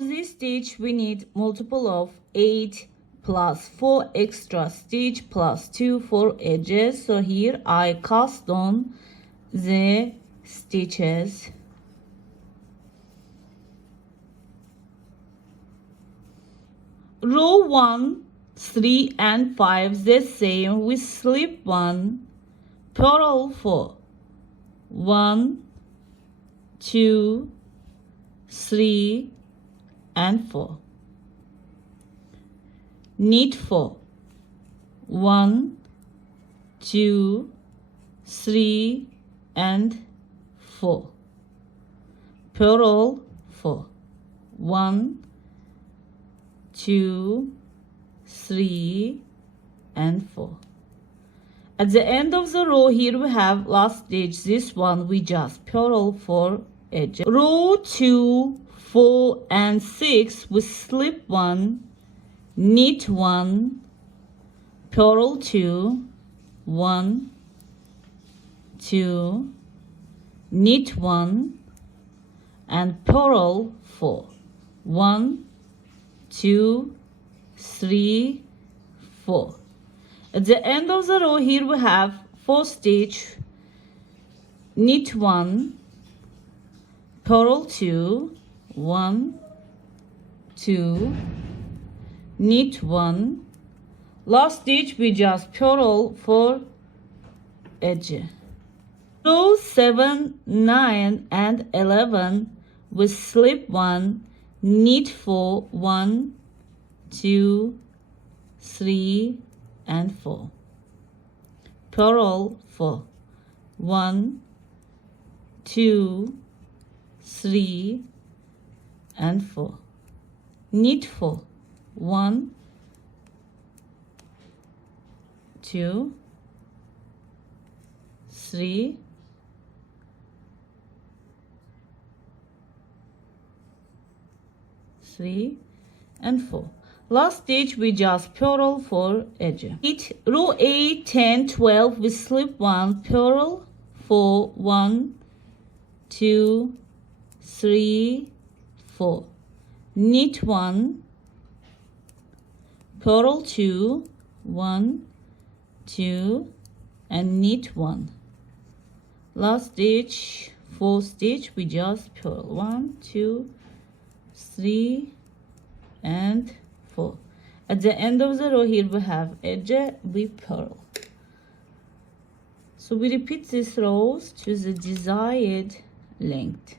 This stitch we need multiple of 8 plus 4 extra stitch plus 2 for edges. So here I cast on the stitches. Row 1, 3 and 5 the same. We slip 1, purl 4, 1, 2, 3 and 4. Knit 4, 1, 2, 3 and 4. Purl 4, 1, 2, 3 and 4. At the end of the row here we have last stitch. This one we just purl 4 edges. Row 2, 4 and 6 we slip 1, knit 1, purl 2, 1, 2, knit 1 and purl 4, 1, 2, 3, 4. At the end of the row here we have 4 stitch, knit 1, purl 2, 1, 2, knit 1. Last stitch we just purl 4 edge. Row 7, 9 and 11 we slip 1, knit 4, 1, 2, 3 and 4. Purl 4, 1, 2, 3 and 4. Knit 4, 1, 2, 3 and 4. Last stitch we just purl 4 edge. Knit row 8, 10, 12 we slip 1, purl 4, 1, 2, 3, 4. Knit 1, purl 2, 1, 2 and knit 1. Last stitch 4 stitch we just purl 1, 2, 3 and 4. At the end of the row here we have edge, we purl. So we repeat these rows to the desired length.